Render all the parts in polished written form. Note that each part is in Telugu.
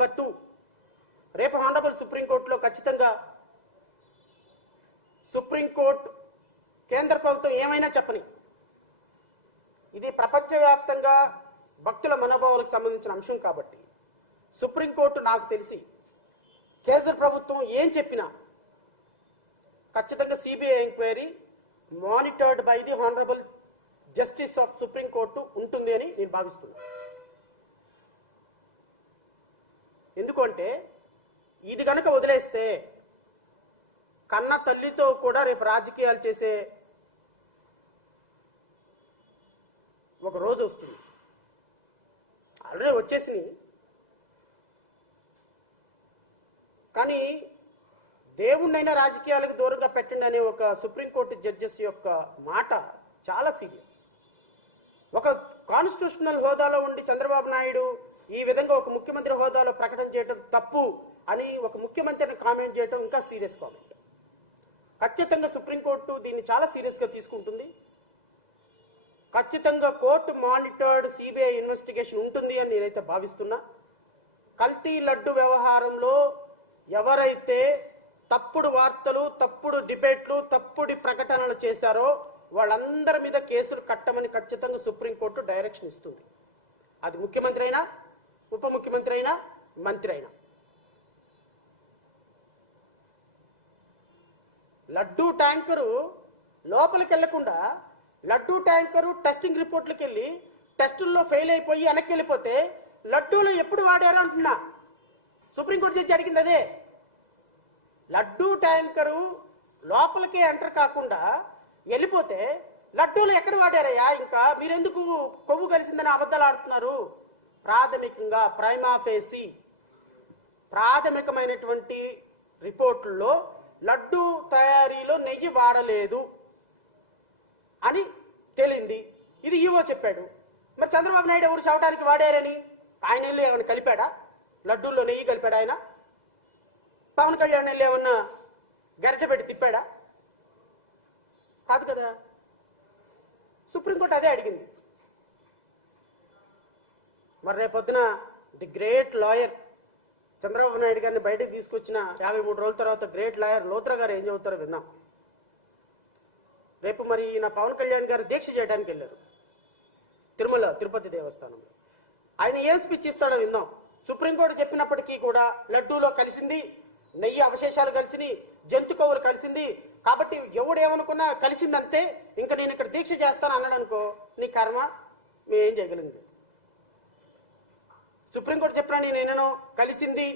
నెంబర్ 2, రేపు హానరబుల్ సుప్రీంకోర్టులో ఖచ్చితంగా సుప్రీంకోర్టు కేంద్ర ప్రభుత్వం ఏమైనా చెప్పని, ఇది ప్రపంచవ్యాప్తంగా భక్తుల మనోభావాలకు సంబంధించిన అంశం కాబట్టి సుప్రీంకోర్టు నాకు తెలిసి కేంద్ర ప్రభుత్వం ఏం చెప్పినా ఖచ్చితంగా CBI enquiry monitored by the honourable justice of supreme court ఉంటుంది అని నేను భావిస్తున్నాను. ఎందుకంటే ఇది కనుక వదిలేస్తే కన్న తల్లితో కూడా రేపు రాజకీయాలు చేసే ఒక రోజు వస్తుంది. ఆల్రెడీ వచ్చేసినాయి. కానీ దేవుణ్ణైనా రాజకీయాలకు దూరంగా పెట్టండి అనే ఒక సుప్రీంకోర్టు జడ్జెస్ యొక్క మాట చాలా సీరియస్. ఒక కాన్స్టిట్యూషనల్ హోదాలో ఉండి చంద్రబాబు నాయుడు ఈ విధంగా ఒక ముఖ్యమంత్రి హోదాలో ప్రకటన చేయడం తప్పు అని ఒక ముఖ్యమంత్రిని కామెంట్ చేయడం ఇంకా సీరియస్ కామెంట్. ఖచ్చితంగా సుప్రీంకోర్టు దీన్ని చాలా సీరియస్గా తీసుకుంటుంది. ఖచ్చితంగా కోర్టు మానిటర్డ్ సిబిఐ ఇన్వెస్టిగేషన్ ఉంటుంది అని నేనైతే భావిస్తున్నా. కల్తీ లడ్డు వ్యవహారంలో ఎవరైతే తప్పుడు వార్తలు, తప్పుడు డిబేట్లు, తప్పుడు ప్రకటనలు చేశారో వాళ్ళందరి మీద కేసులు కట్టమని ఖచ్చితంగా సుప్రీంకోర్టు డైరెక్షన్ ఇస్తుంది. అది ముఖ్యమంత్రి అయినా, ఉప ముఖ్యమంత్రి అయినా, మంత్రి అయినా. లడ్డూ ట్యాంకరు లోపలికి వెళ్లకుండా లడ్డూ ట్యాంకరు టెస్టింగ్ రిపోర్ట్లకు వెళ్ళి టెస్టుల్లో ఫెయిల్ అయిపోయి వెనక్కి వెళ్ళిపోతే లడ్డూలు ఎప్పుడు వాడారు అంటున్నా. సుప్రీంకోర్టు జడ్జి అడిగింది అదే. లడ్డూ ట్యాంకరు లోపలికి ఎంటర్ కాకుండా వెళ్ళిపోతే లడ్డూలు ఎక్కడ వాడారయ్యా? ఇంకా మీరెందుకు కొవ్వు కలిసిందని అబద్ధాలు ఆడుతున్నారు? ప్రాథమికంగా ప్రైమా ఫేసి ప్రాథమికమైనటువంటి రిపోర్టుల్లో లడ్డూ తయారీలో నెయ్యి వాడలేదు అని తేలింది. ఇది ఈవో చెప్పాడు. మరి చంద్రబాబు నాయుడు ఎవరు చవటానికి వాడారని ఆయన వెళ్ళి ఏమైనా కలిపాడా? లడ్డూల్లో నెయ్యి కలిపాడా ఆయన? పవన్ కళ్యాణ్ వెళ్ళి ఏమన్నా గరిటె పెట్టి తిప్పాడా? కాదు కదా. సుప్రీంకోర్టు అదే అడిగింది. మరి రేపొద్దున the great lawyer Chandrababu Naidu గారిని బయటకు తీసుకొచ్చిన 53 రోజుల తర్వాత గ్రేట్ లాయర్ లోత్రా గారు ఏం చెబుతారో విన్నాం. రేపు మరి నా పవన్ కళ్యాణ్ గారు దీక్ష చేయడానికి వెళ్ళారు తిరుపతి దేవస్థానంలో. ఆయన ఏం స్పీచ్ ఇస్తాడో విన్నాం. సుప్రీంకోర్టు చెప్పినప్పటికీ కూడా లడ్డూలో కలిసింది, నెయ్యి అవశేషాలు కలిసినాయి, జంతు కొవ్వులు కలిసింది కాబట్టి ఎవడేమనుకున్నా కలిసిందంతే, ఇంకా నేను ఇక్కడ దీక్ష చేస్తాను అన్నాడు అనుకో, నీ కర్మ, మేమేం చేయగలిగింది. సుప్రీంకోర్టు చెప్పినా నేనేనో కలిసింది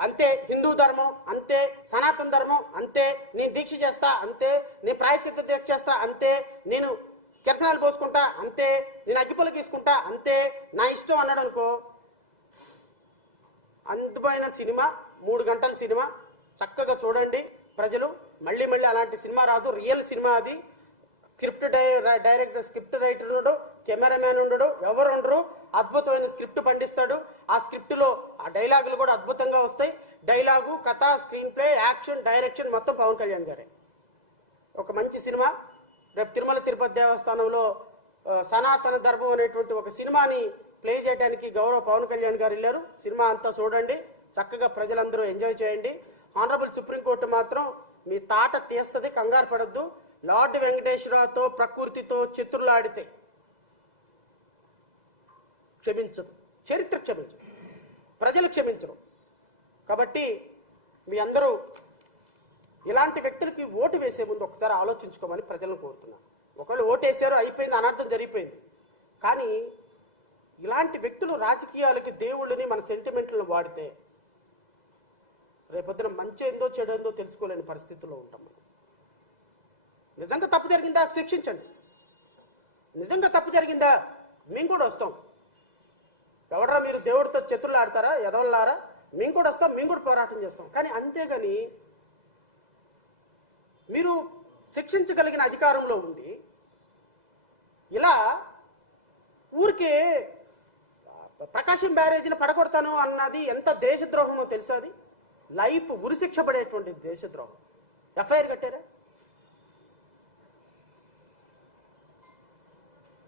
అంతే, హిందూ ధర్మం అంతే, సనాతన ధర్మం అంతే, నేను దీక్ష చేస్తా అంతే, నేను ప్రాయశ్చిత్త దీక్ష చేస్తా అంతే, నేను కిరసనాలు పోసుకుంటా అంతే, నేను అగ్గిపుల్ల గీసుకుంటా అంతే, నా ఇష్టం అన్నాడు అనుకో, అందమైన సినిమా 3 గంటల సినిమా చక్కగా చూడండి ప్రజలు. మళ్ళీ మళ్ళీ అలాంటి సినిమా రాదు. రియల్ సినిమా అది. స్క్రిప్ట్ డైరెక్టర్, స్క్రిప్ట్ రైటర్ ఉండడు, కెమెరామ్యాన్ ఉండడు, ఎవరు ఉండరు. అద్భుతమైన స్క్రిప్ట్ పండిస్తాడు. ఆ స్క్రిప్ట్లో ఆ డైలాగులు కూడా అద్భుతంగా వస్తాయి. డైలాగు, కథ, స్క్రీన్ ప్లే, యాక్షన్, డైరెక్షన్ మొత్తం పవన్ కళ్యాణ్ గారే. ఒక మంచి సినిమా. రేపు తిరుపతి దేవస్థానంలో సనాతన ధర్మం అనేటువంటి ఒక సినిమాని ప్లే చేయడానికి గౌరవ పవన్ కళ్యాణ్ గారు వెళ్ళారు. సినిమా అంతా చూడండి, చక్కగా ప్రజలందరూ ఎంజాయ్ చేయండి. ఆనరబుల్ సుప్రీంకోర్టు మాత్రం మీ తాట తీస్తుంది, కంగారు పడద్దు. లార్డ్ వెంకటేశ్వరరావుతో ప్రకృతితో చిత్రులాడితే క్షమించదు, చరిత్ర క్షమించదు, ప్రజలు క్షమించరు. కాబట్టి మీ అందరూ ఇలాంటి వ్యక్తులకి ఓటు వేసే ముందు ఒకసారి ఆలోచించుకోమని ప్రజలను కోరుతున్నాను. ఒకళ్ళు ఓటేసారో అయిపోయింది, అనర్థం జరిగిపోయింది. కానీ ఇలాంటి వ్యక్తులు రాజకీయాలకి దేవుళ్ళని మన సెంటిమెంట్లను వాడితే రేపొద్దున మంచి ఏందో చెడేందో తెలుసుకోలేని పరిస్థితుల్లో ఉంటాం మనం. నిజంగా తప్పు జరిగిందా శిక్షించండి. నిజంగా తప్పు జరిగిందా మేము కూడా వస్తాం. ఎవడరా మీరు దేవుడితో చేతులు ఆడతారా ఎదవల్లారా, మేము కూడా వస్తాం, మేము కూడా పోరాటం చేస్తాం. కానీ అంతేగాని మీరు శిక్షించగలిగిన అధికారంలో ఉండి ఇలా ఊరికే ప్రకాశం బ్యారేజీని పడగొడతాను అన్నది ఎంత దేశద్రోహమో తెలుసా? అది లైఫ్ ఉరిశిక్ష పడేటువంటి దేశద్రోహం. ఎఫ్ఐఆర్ కట్టారా?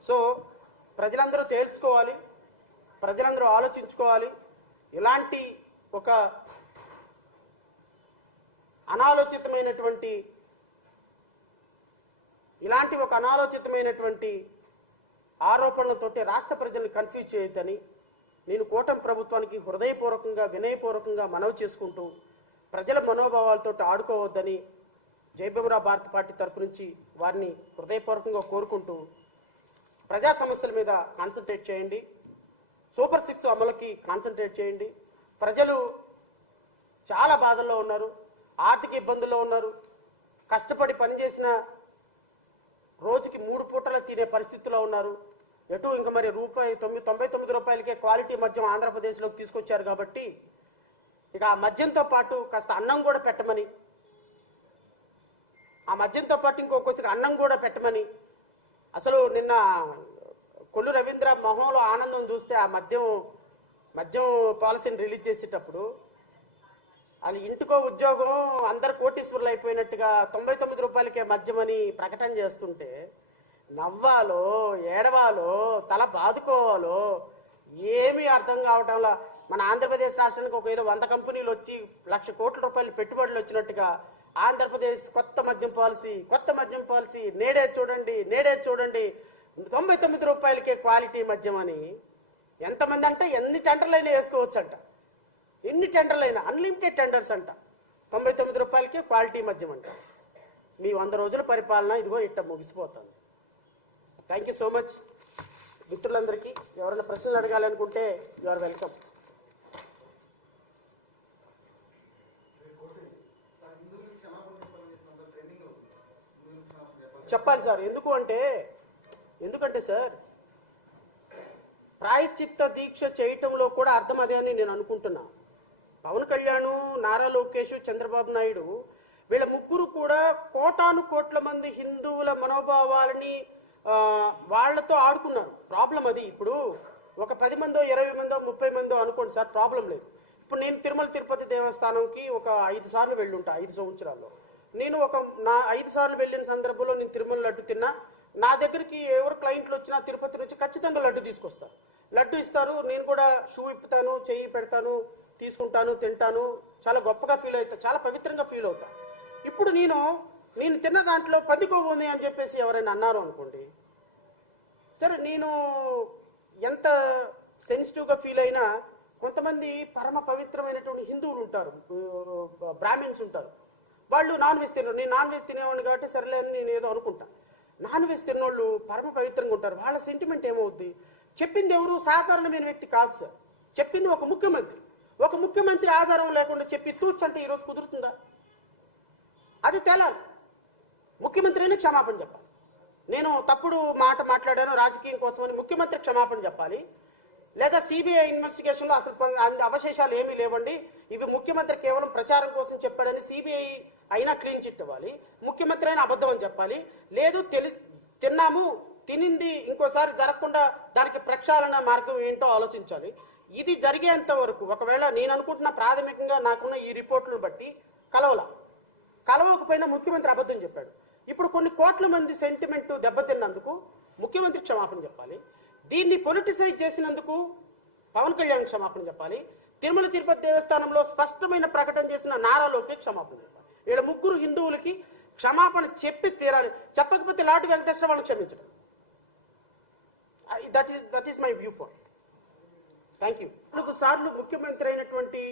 సో ప్రజలందరూ తేల్చుకోవాలి, ప్రజలందరూ ఆలోచించుకోవాలి. ఇలాంటి ఒక అనాలోచితమైనటువంటి ఆరోపణలతోటి రాష్ట్ర ప్రజల్ని కన్ఫ్యూజ్ చేయొద్దని నేను కూటమి ప్రభుత్వానికి హృదయపూర్వకంగా వినయపూర్వకంగా మనవి చేసుకుంటూ ప్రజల మనోభావాలతో ఆడుకోవద్దని జయభీమరావు భారత పార్టీ తరపు నుంచి వారిని హృదయపూర్వకంగా కోరుకుంటూ ప్రజా సమస్యల మీద కాన్సన్ట్రేట్ చేయండి, సూపర్ 6 అమలుకి కాన్సన్ట్రేట్ చేయండి. ప్రజలు చాలా బాధల్లో ఉన్నారు, ఆర్థిక ఇబ్బందుల్లో ఉన్నారు, కష్టపడి పనిచేసిన రోజుకి 3 పూటలు తినే పరిస్థితిలో ఉన్నారు. ఎటు ఇంకా మరి ₹99 క్వాలిటీ మద్యం ఆంధ్రప్రదేశ్లోకి తీసుకొచ్చారు కాబట్టి ఇక ఆ మద్యంతో పాటు కాస్త అన్నం కూడా పెట్టమని, ఆ మద్యంతో పాటు ఇంకో కొద్దిగా అన్నం కూడా పెట్టమని. అసలు నిన్న కొల్లు రవీంద్ర మొహంలో ఆనందం చూస్తే ఆ మద్యం పాలసీని రిలీజ్ చేసేటప్పుడు వాళ్ళు ఇంటికో ఉద్యోగం అందరు కోటీశ్వరులు అయిపోయినట్టుగా ₹99 మద్యం అని ప్రకటన చేస్తుంటే నవ్వాలో ఏడవాలో తల బాదుకోవాలో ఏమీ అర్థం కావటంలా. మన ఆంధ్రప్రదేశ్ రాష్ట్రానికి ఒక ఏదో 100 కంపెనీలు వచ్చి ₹1,00,000 కోట్ల పెట్టుబడులు వచ్చినట్టుగా ఆంధ్రప్రదేశ్ కొత్త మద్యం పాలసీ నేడే చూడండి ₹99 క్వాలిటీ మద్యం అని. ఎంతమంది అంటే ఎన్ని టెండర్లైనా వేసుకోవచ్చంట, ఎన్ని టెండర్లైనా అన్లిమిటెడ్ టెండర్స్ అంట. ₹99 క్వాలిటీ మద్యం అంట. మీ 100 రోజుల పరిపాలన ఇదిగో ఇట్ట ముగిసిపోతుంది. థ్యాంక్ యూ సో మచ్ మిత్రులందరికీ. ఎవరైనా ప్రశ్నలు అడగాలనుకుంటే యు ఆర్ వెల్కమ్. చెప్పాలి సార్. ఎందుకంటే సార్ ప్రాయశ్చిత్త దీక్ష చేయటంలో కూడా అర్థం అదే అని నేను అనుకుంటున్నా. పవన్ కళ్యాణ్, నారా లోకేష్, చంద్రబాబు నాయుడు వీళ్ళ ముగ్గురు కూడా కోటాను కోట్ల మంది హిందువుల మనోభావాలని వాళ్లతో ఆడుకున్నారు. ప్రాబ్లం అది. ఇప్పుడు ఒక 10 మందో 20 మందో 30 మందో అనుకోండి సార్, ప్రాబ్లం లేదు. ఇప్పుడు నేను తిరుమల తిరుపతి దేవస్థానంకి ఒక 5 సార్లు వెళ్ళుంటా 5 సంవత్సరాల్లో. నేను 5 సార్లు వెళ్ళిన సందర్భంలో నేను తిరుమల లడ్డు తిన్నా. నా దగ్గరికి ఎవరు క్లయింట్లు వచ్చినా తిరుపతి నుంచి ఖచ్చితంగా లడ్డు తీసుకొస్తారు, లడ్డు ఇస్తారు. నేను కూడా షూ ఇప్పుతాను, చెయ్యి పెడతాను, తీసుకుంటాను, తింటాను. చాలా గొప్పగా ఫీల్ అవుతా, చాలా పవిత్రంగా ఫీల్ అవుతా. ఇప్పుడు నేను తిన్న దాంట్లో పందికొవ్వు ఉంది అని చెప్పేసి ఎవరైనా అన్నారు అనుకోండి, సరే నేను ఎంత సెన్సిటివ్గా ఫీల్ అయినా కొంతమంది పరమ పవిత్రమైనటువంటి హిందువులు ఉంటారు, బ్రాహ్మిన్స్ ఉంటారు. వాళ్ళు నాన్ వెజ్ తినరు. నేను నాన్ వెజ్ తినేవాడిని కాబట్టి సరేలే అని నేను ఏదో అనుకుంటా. నాన్ వెజ్ తిన్నోళ్ళు పరమ పవిత్రంగా ఉంటారు. వాళ్ళ సెంటిమెంట్ ఏమవుద్ది? చెప్పింది ఎవరు? సాధారణమైన వ్యక్తి కాదు సార్. చెప్పింది ఒక ముఖ్యమంత్రి ఆధారం లేకుండా చెప్పి తూచంటే ఈరోజు కుదురుతుందా? అది తేలాలి. ముఖ్యమంత్రి అయినా క్షమాపణ చెప్పాలి. నేను తప్పుడు మాట మాట్లాడాను రాజకీయం కోసమని ముఖ్యమంత్రి క్షమాపణ చెప్పాలి. లేదా సిబిఐ ఇన్వెస్టిగేషన్లో అసలు అవశేషాలు ఏమీ లేవండి, ఇవి ముఖ్యమంత్రి కేవలం ప్రచారం కోసం చెప్పాడని సిబిఐ అయినా క్లీన్ చిట్ ఇవ్వాలి. ముఖ్యమంత్రి అయినా అబద్ధం అని చెప్పాలి. లేదు తిన్నాము, తినింది ఇంకోసారి జరగకుండా దానికి ప్రక్షాళన మార్గం ఏంటో ఆలోచించాలి. ఇది జరిగేంత వరకు ఒకవేళ నేను అనుకుంటున్న ప్రాథమికంగా నాకున్న ఈ రిపోర్ట్లను బట్టి కలవకపోయినా ముఖ్యమంత్రి అబద్ధం చెప్పాడు. ఇప్పుడు కొన్ని కోట్ల మంది సెంటిమెంట్ దెబ్బతిన్నందుకు ముఖ్యమంత్రి క్షమాపణ చెప్పాలి. దీన్ని పొలిటిసైజ్ చేసినందుకు పవన్ కళ్యాణ్ క్షమాపణ చెప్పాలి. తిరుమల తిరుపతి దేవస్థానంలో స్పష్టమైన ప్రకటన చేసిన నారా లోకేష్ క్షమాపణ చెప్పాలి. వీళ్ళ ముగ్గురు హిందువులకి క్షమాపణ చెప్పి తీరాలి. చెప్పకపోతే లాటి వెంకటేశ్వర వాళ్ళని క్షమించడం. That is my view point. Thank you. 4 సార్లు ముఖ్యమంత్రి అయినటువంటి